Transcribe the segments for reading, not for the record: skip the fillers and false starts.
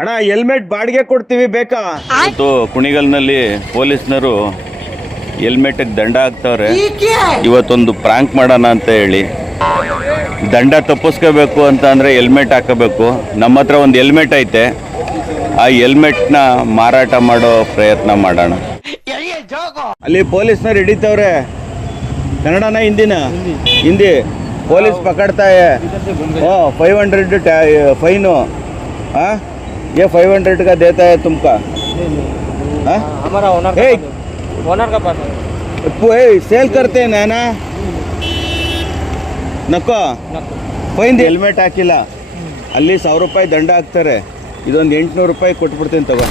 ಅಣ್ಣ ಹೆಲ್ಮೆಟ್ ಬಾಡಿಗೆ ಕೊಡ್ತೀವಿ ಬೇಕಾ? ಇವತ್ತು ಕುಣಿಗಲ್ನಲ್ಲಿ ಪೊಲೀಸ್ನರು ಹೆಲ್ಮೆಟ್ ದಂಡ ಹಾಕ್ತವ್ರೆ. ಇವತ್ತೊಂದು ಪ್ರಾಂಕ್ ಮಾಡೋಣ ಅಂತ ಹೇಳಿ ದಂಡ ತಪ್ಪಿಸ್ಕೋಬೇಕು ಅಂತ ಅಂದ್ರೆ ಹೆಲ್ಮೆಟ್ ಹಾಕಬೇಕು. ನಮ್ಮ ಹತ್ರ ಒಂದು ಹೆಲ್ಮೆಟ್ ಐತೆ, ಆ ಹೆಲ್ಮೆಟ್ನ ಮಾರಾಟ ಮಾಡೋ ಪ್ರಯತ್ನ ಮಾಡೋಣ. ಅಲ್ಲಿ ಪೊಲೀಸ್ನರು ಹಿಡಿತವ್ರೆ. ಕನ್ನಡನ ಹಿಂದಿನ? ಹಿಂದಿ. ಪೊಲೀಸ್ पकड़ता है 500 फाइन। हाँ, ये 500 का देता है तुमका? हमारा ओनर का पास सेल करते हैं नाना ನಕ್ಕೋ ಫೈನ್. ಹೆಲ್ಮೆಟ್ ಹಾಕಿಲ್ಲ ಅಲ್ಲಿ 1000 ರೂಪಾಯಿ ದಂಡ ಹಾಕ್ತಾರೆ. ಇದೊಂದು 800 ರೂಪಾಯಿ ಕೊಟ್ಬಿಡ್ತೀನಿ ತಗೋ.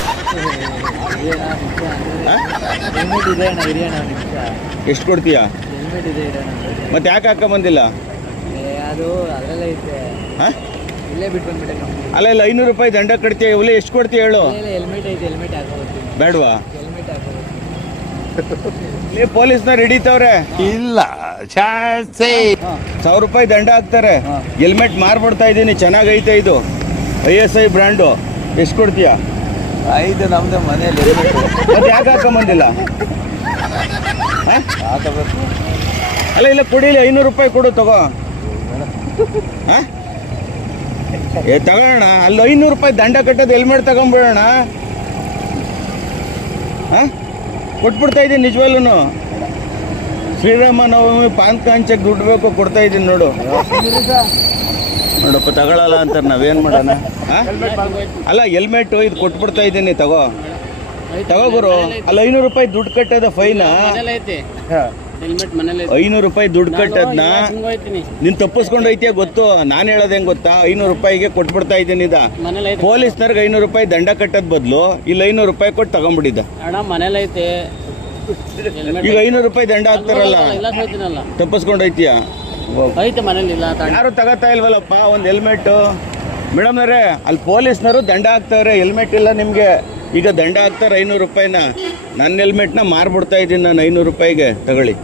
ಎಷ್ಟು ಕೊಡ್ತೀಯಾ? ಮತ್ತೆ ಯಾಕೆ ಹಾಕೊಂಬಂದಿಲ್ಲ? ಅಲ್ಲ ಇಲ್ಲ 500 ರೂಪಾಯಿ ದಂಡ ಕಟ್ತೀಯ, ಇವಳೆ ಎಷ್ಟು ಕೊಡ್ತೀಯ ಹೇಳು? ಬೇಡವಾ? ಪೊಲೀಸ್ನವ್ರು ಹಿಡಿತವ್ರೆ. ಇಲ್ಲ 1000 ರೂಪಾಯಿ ದಂಡ ಹಾಕ್ತಾರೆ. ಹೆಲ್ಮೆಟ್ ಮಾರ್ಬಿಡ್ತಾ ಇದ್ದೀನಿ, ಚೆನ್ನಾಗೈತೆ ಇದು, ISI ಬ್ರ್ಯಾಂಡು. ಎಷ್ಟು ಕೊಡ್ತೀಯಾ? 5 ನಮ್ದು ಮನೇಲಿ. ಮತ್ತೆ ಯಾಕೆ ಹಾಕೊಂಬಂದಿಲ್ಲ? ಅಲ್ಲ ಇಲ್ಲ ಕೊಡಿಲಿ, 500 ರೂಪಾಯಿ ಕೊಡು ತಗೋ. ತಗೋಣ. ಅಲ್ಲಿ 500 ರೂಪಾಯಿ ದಂಡ ಕಟ್ಟೋದು ಹೆಲ್ಮೆಟ್ ತಗೊಂಡ್ಬಿಡೋಣ. ಕೊಟ್ಬಿಡ್ತಾ ಇದ್ದೀನಿ ನಿಜವಲ್ಲೂ. ಶ್ರೀರಾಮ ನವಮಿ ಪಾನ್ಕ ಹಂಚಕ್ಕೆ ದುಡ್ಡು ಬೇಕು, ಕೊಡ್ತಾ ಇದ್ದೀನಿ ನೋಡು. ನೋಡಪ್ಪ ತಗೊಳ್ಳಲ್ಲ ಅಂತಾರೆ, ನಾವೇನು ಮಾಡೋಣ? ಅಲ್ಲ ಹೆಲ್ಮೆಟ್ ಇದು ಕೊಟ್ಬಿಡ್ತಾ ಇದ್ದೀನಿ, ತಗೋ ಗುರು. ಅಲ್ಲ 500 ರೂಪಾಯಿ ದುಡ್ಡು ಕಟ್ಟೋದ ಫೈನ್. 500 ರೂಪಾಯಿ ದುಡ್ಡು ಕಟ್ಟೋದನ್ನ ನೀನು ತಪ್ಪಿಸ್ಕೊಂಡು ಐತಿಯ ಗೊತ್ತು. ನಾನು ಹೇಳೋದು ಹೆಂಗೆ ಗೊತ್ತಾ? 500 ರೂಪಾಯಿಗೆ ಕೊಟ್ಬಿಡ್ತಾ ಇದ್ದೀನಿ. ಪೊಲೀಸ್ನರ್ಗೆ 500 ರೂಪಾಯಿ ದಂಡ ಕಟ್ಟೋದು ಬದಲು ಇಲ್ಲಿ 500 ರೂಪಾಯಿ ಕೊಟ್ಟು ತಗೊಂಡ್ಬಿಟ್ಟಿದ್ದ. ಈಗ 500 ರೂಪಾಯಿ ದಂಡ ಹಾಕ್ತಾರಲ್ಲ, ತಪ್ಪಿಸ್ಕೊಂಡು ಐತಿಯ? ಯಾರು ತಗೋತಾ ಇಲ್ವಲ್ಲಪ್ಪ ಒಂದು ಹೆಲ್ಮೆಟ್. ಮೇಡಮ್ ಅವರೇ, ಅಲ್ಲಿ ಪೊಲೀಸ್ನವರು ದಂಡ ಹಾಕ್ತಾರೆ, ಹೆಲ್ಮೆಟ್ ಇಲ್ಲ ನಿಮಗೆ. ಈಗ ದಂಡ ಹಾಕ್ತಾರೆ 500 ರೂಪಾಯಿನ. ನನ್ನ ಹೆಲ್ಮೆಟ್ನ ಮಾರ್ಬಿಡ್ತಾ ಇದ್ದೀನಿ ನಾನು 500 ರೂಪಾಯಿಗೆ. ತಗೊಳ್ಳಿ.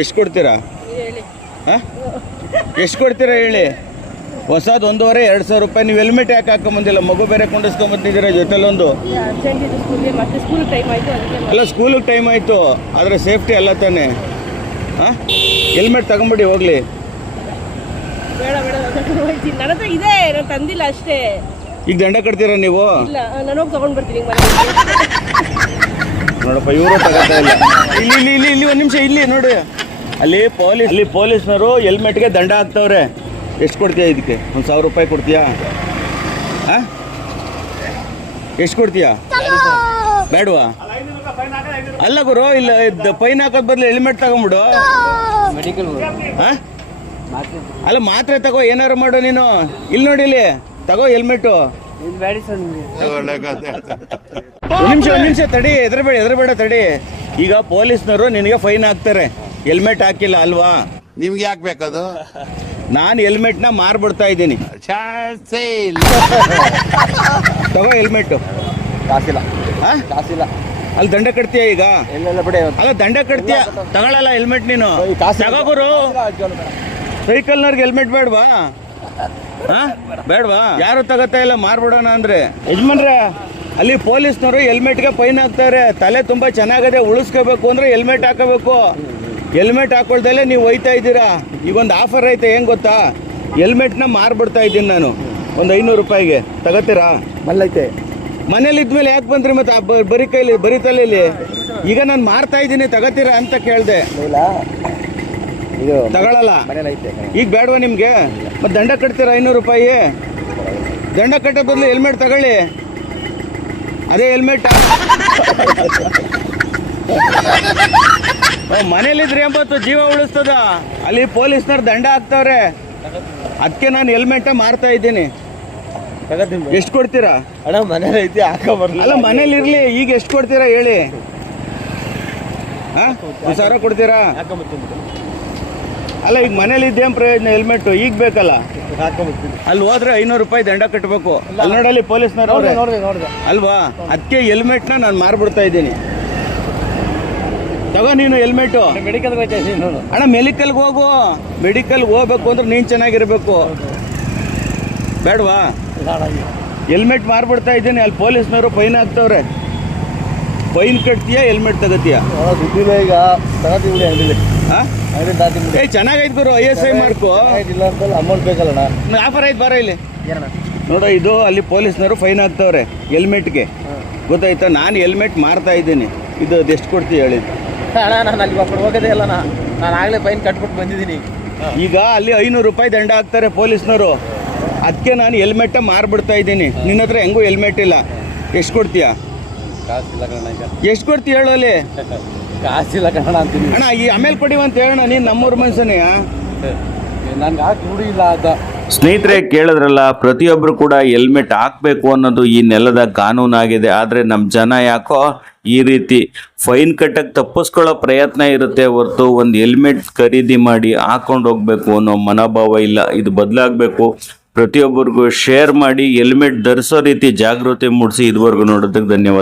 ಎಷ್ಟು ಕೊಡ್ತೀರಾ? ಎಷ್ಟು ಕೊಡ್ತೀರಾ ಹೇಳಿ? ಹೊಸದು 1,500-2,000 ರೂಪಾಯಿ. ನೀವು ಹೆಲ್ಮೆಟ್ ಯಾಕೆ ಹಾಕೊಂಬಂದಿಲ್ಲ? ಮಗು ಬೇರೆ ಕೊಂಡಿಸ್ಕೊಂಬಂದಿದ್ದೀರಾ ಜೊತೆಲೊಂದು. ಅಲ್ಲ ಸ್ಕೂಲಿಗೆ ಟೈಮ್ ಆಯಿತು, ಆದರೆ ಸೇಫ್ಟಿ ಅಲ್ಲ ತಾನೆ. ಹೆಲ್ಮೆಟ್ ತಗೊಂಬಿಡಿ ಹೋಗ್ಲಿ. ತಂದಿಲ್ಲ ಅಷ್ಟೇ. ಈಗ ದಂಡ ಕಟ್ತೀರಾ ನೀವು? ತಗೊಂಡ್ ಬರ್ತೀನಿ ನೋಡಪ್ಪ, ಇವರು ತಗೋತಾ ಇಲ್ಲ. ಇಲ್ಲಿ ಒಂದು ನಿಮಿಷ, ಇಲ್ಲಿ ನೋಡಿ. ಅಲ್ಲಿ ಪೊಲೀಸ್ನವರು ಹೆಲ್ಮೆಟ್ಗೆ ದಂಡ ಹಾಕ್ತವ್ರೆ. ಎಷ್ಟು ಕೊಡ್ತೀಯಾ ಇದಕ್ಕೆ? 1,000 ರೂಪಾಯಿ ಕೊಡ್ತೀಯಾ? ಎಷ್ಟು ಕೊಡ್ತೀಯಾ? ಬೇಡವಾ? ಅಲ್ಲ ಗುರು, ಇಲ್ಲ ಫೈನ್ ಹಾಕೋದ್ ಬದಲು ಹೆಲ್ಮೆಟ್ ತಗೊಂಬಿಡು. ಅಲ್ಲ ಮಾತ್ರೆ ತಗೋ, ಏನಾರು ಮಾಡು ನೀನು. ಇಲ್ಲಿ ನೋಡಿ, ಇಲ್ಲಿ ತಗೋ ಹೆಲ್ಮೆಟ್ಟು. ಒಂದು ನಿಮಿಷ ತಡಿ, ಎದ್ರಬೇಡ ತಡಿ. ಈಗ ಪೊಲೀಸ್ನವರು ನಿನಗೆ ಫೈನ್ ಹಾಕ್ತಾರೆ, ಹೆಲ್ಮೆಟ್ ಹಾಕಿಲ್ಲ ಅಲ್ವಾ? ನಿಮ್ಗೆ ಯಾಕೆ ಬೇಕದು? ನಾನು ಹೆಲ್ಮೆಟ್ನ ಮಾರ್ಬಿಡ್ತಾ ಇದ್ದೀನಿ. ತಗೋ ಹೆಲ್ಮೆಟ್. ಕಾಸಿಲ್ಲ. ಅಲ್ಲಿ ದಂಡ ಕಟ್ತೀಯ ಈಗ? ಬಿಡಿ. ಅಲ್ಲ ದಂಡ ಕಟ್ತೀಯ, ತಗೊಳ್ಳಲ್ಲ ಹೆಲ್ಮೆಟ್ ನೀನು. ತಗೋಗುರು. ಸೈಕಲ್ನವ್ರಿಗೆ ಹೆಲ್ಮೆಟ್ ಬೇಡವಾ? ಬೇಡವಾ? ಯಾರು ತಗೋತಾ ಇಲ್ಲ, ಮಾರ್ಬಿಡೋಣ ಅಂದ್ರೆ. ಯಜಮಾನ್ರೆ, ಅಲ್ಲಿ ಪೊಲೀಸ್ನವರು ಹೆಲ್ಮೆಟ್ಗೆ ಫೈನ್ ಹಾಕ್ತಾರೆ. ತಲೆ ತುಂಬಾ ಚೆನ್ನಾಗದೆ, ಉಳಿಸ್ಕೋಬೇಕು ಅಂದ್ರೆ ಹೆಲ್ಮೆಟ್ ಹಾಕೋಬೇಕು. ಹೆಲ್ಮೆಟ್ ಹಾಕೊಳ್ದಲ್ಲೇ ನೀವು ಒಯ್ತಾ ಇದ್ದೀರಾ. ಈಗೊಂದು ಆಫರ್ ಐತೆ, ಹೆಂಗ್ ಗೊತ್ತಾ? ಹೆಲ್ಮೆಟ್ನ ಮಾರ್ಬಿಡ್ತಾ ಇದ್ದೀನಿ ನಾನು ಒಂದು 500 ರೂಪಾಯಿಗೆ. ತಗೋತೀರಾ? ಮಲ್ಲೈತೆ. ಮನೇಲಿ ಇದ್ಮೇಲೆ ಯಾಕೆ ಬಂದ್ರಿ ಮತ್ತೆ? ಬರೀ ತಲೆಯಲ್ಲಿ. ಈಗ ನಾನು ಮಾರ್ತಾ ಇದ್ದೀನಿ, ತಗೋತೀರಾ ಅಂತ ಕೇಳಿದೆ. ತಗೊಳ್ಳಲ್ಲ. ಈಗ ಬೇಡವಾ ನಿಮ್ಗೆ? ಮತ್ತೆ ದಂಡ ಕಟ್ತೀರಾ 500 ರೂಪಾಯಿ? ದಂಡ ಕಟ್ಟೋ ಬದಲು ಹೆಲ್ಮೆಟ್ ತಗೊಳ್ಳಿ. ಅದೇ ಹೆಲ್ಮೆಟ್. ಮನೇಲಿದ್ರೆ ಎಂಬತ್ತು ಜೀವ ಉಳಿಸ್ತದ. ಅಲ್ಲಿ ಪೊಲೀಸ್ನವ್ರು ದಂಡ ಹಾಕ್ತವ್ರೆ, ಅದಕ್ಕೆ ನಾನು ಹೆಲ್ಮೆಟ್ ಮಾರ್ತಾ ಇದ್ದೀನಿ. ಎಷ್ಟು ಕೊಡ್ತೀರಾ? ಅಣ್ಣ ಮನೇಲಿ ಐತಿ, ಅಲ್ಲ ಮನೇಲಿ ಇರ್ಲಿ. ಈಗ ಎಷ್ಟು ಕೊಡ್ತೀರಾ ಹೇಳಿ? 1,000 ಕೊಡ್ತೀರಾ? ಅಲ್ಲ ಈಗ ಮನೇಲಿ ಇದ್ದೇನು ಪ್ರಯೋಜನ? ಹೆಲ್ಮೆಟ್ ಈಗ ಬೇಕಲ್ಲ. ಅಲ್ಲಿ ಹೋದ್ರೆ 500 ರೂಪಾಯಿ ದಂಡ ಕಟ್ಟಬೇಕು. ಅಲ್ಲಿ ನೋಡಲ್ಲಿ ಪೊಲೀಸ್ನವ್ರು ಅಲ್ವಾ? ಅದಕ್ಕೆ ಹೆಲ್ಮೆಟ್ನ ನಾನು ಮಾರ್ಬಿಡ್ತಾ ಇದ್ದೀನಿ. ತಗೋ ನೀನು ಹೆಲ್ಮೆಟ್. ಮೆಡಿಕಲ್ ಅಣ್ಣ ಮೆಡಿಕಲ್ಗೆ ಹೋಗು. ಮೆಡಿಕಲ್ಗೆ ಹೋಗ್ಬೇಕು ಅಂದ್ರೆ ನೀನು ಚೆನ್ನಾಗಿರ್ಬೇಕು. ಬೇಡವಾ? ಹೆಲ್ಮೆಟ್ ಮಾರ್ಬಿಡ್ತಾ ಇದ್ದೀನಿ, ಅಲ್ಲಿ ಪೊಲೀಸ್ನವರು ಫೈನ್ ಹಾಕ್ತವ್ರೆ. ಫೈನ್ ಕಟ್ತೀಯಾ ಹೆಲ್ಮೆಟ್ ತಗೋತೀಯಾ? ದುಡ್ಡಿಲ್ಲ ಈಗ ತಗತಿ ಬಿಡಿ ಅಂಗಡಿ ಹಾಂ ಅಂಗಡಿ ತಾತಿ ಬಿಡಿ. ಏಯ್ ಚೆನ್ನಾಗೈತೆ ಗುರು, ISI ಮಾರ್ಕು. ಇಲ್ಲ ಅಂತಲ್ಲ ಅಮೌಂಟ್ ಬೇಕಲ್ಲಣ್ಣ. ಆಫರ್ ಐತೆ ಬಾರ ಇಲ್ಲಿ ಏನಣ್ಣ? ನೋಡ, ಇದು ಅಲ್ಲಿ ಪೊಲೀಸ್ನವರು ಫೈನ್ ಹಾಕ್ತವ್ರೆ ಹೆಲ್ಮೆಟ್ಗೆ, ಗೊತ್ತಾಯ್ತಾ? ನಾನು ಹೆಲ್ಮೆಟ್ ಮಾರ್ತಾ ಇದ್ದೀನಿ, ಇದು ಎಷ್ಟು ಕೊಡ್ತೀವಿ ಹೇಳಿದ್ದು? ಅಣ್ಣ ನಾನು ಅಲ್ಲಿ ಹೋಗೋದೇ ಇಲ್ಲ ನಾನು ಆಗಲೇ ಫೈನ್ ಕಟ್ಬಿಟ್ಟು ಬಂದಿದ್ದೀನಿ. ಈಗ ಅಲ್ಲಿ 500 ರೂಪಾಯಿ ದಂಡ ಹಾಕ್ತಾರೆ ಪೊಲೀಸ್ನವರು, ಅದಕ್ಕೆ ನಾನು ಹೆಲ್ಮೆಟ್ಟೇ ಮಾರ್ಬಿಡ್ತಾ ಇದ್ದೀನಿ. ನಿನ್ನ ಹತ್ರ ಹೆಂಗೂ ಹೆಲ್ಮೆಟ್ ಇಲ್ಲ, ಎಷ್ಟು ಕೊಡ್ತೀಯಾ? ಕಾಸಿಲ್ಲ ಕಣ ಈಗ. ಎಷ್ಟು ಕೊಡ್ತೀಯ ಹೇಳು ಅಲ್ಲಿ? ಕಾಸಿಲ್ಲ ಕಣ ಅಂತೀನಿ ಅಣ್ಣ. ಈ ಆಮೇಲೆ ಕೊಡಿವಂತ ಹೇಳೋಣ, ನೀನು ನಮ್ಮೂರ ಮನುಷ್ಯನೇ. ನನ್ಗೆ ಹಾಕಿ ರೂಢಿ ಇಲ್ಲ ಅದ. ಸ್ನೇಹಿತರೆ, ಕೇಳಿದ್ರಲ್ಲ, ಪ್ರತಿಯೊಬ್ಬರು ಕೂಡ ಹೆಲ್ಮೆಟ್ ಹಾಕಬೇಕು ಅನ್ನೋದು ಈ ನೆಲದ ಕಾನೂನಾಗಿದೆ. ಆದರೆ ನಮ್ಮ ಜನ ಯಾಕೋ ಈ ರೀತಿ ಫೈನ್ ಕಟ್ಟಕ್ಕೆ ತಪ್ಪಿಸ್ಕೊಳ್ಳೋ ಪ್ರಯತ್ನ ಇರುತ್ತೆ ಹೊರತು ಒಂದು ಹೆಲ್ಮೆಟ್ ಖರೀದಿ ಮಾಡಿ ಹಾಕೊಂಡು ಹೋಗ್ಬೇಕು ಅನ್ನೋ ಮನೋಭಾವ ಇಲ್ಲ. ಇದು ಬದಲಾಗಬೇಕು. ಪ್ರತಿಯೊಬ್ಬರಿಗೂ ಶೇರ್ ಮಾಡಿ ಹೆಲ್ಮೆಟ್ ಧರಿಸೋ ರೀತಿ ಜಾಗೃತಿ ಮೂಡಿಸಿ. ಇದುವರೆಗೂ ನೋಡೋದಕ್ಕೆ ಧನ್ಯವಾದ.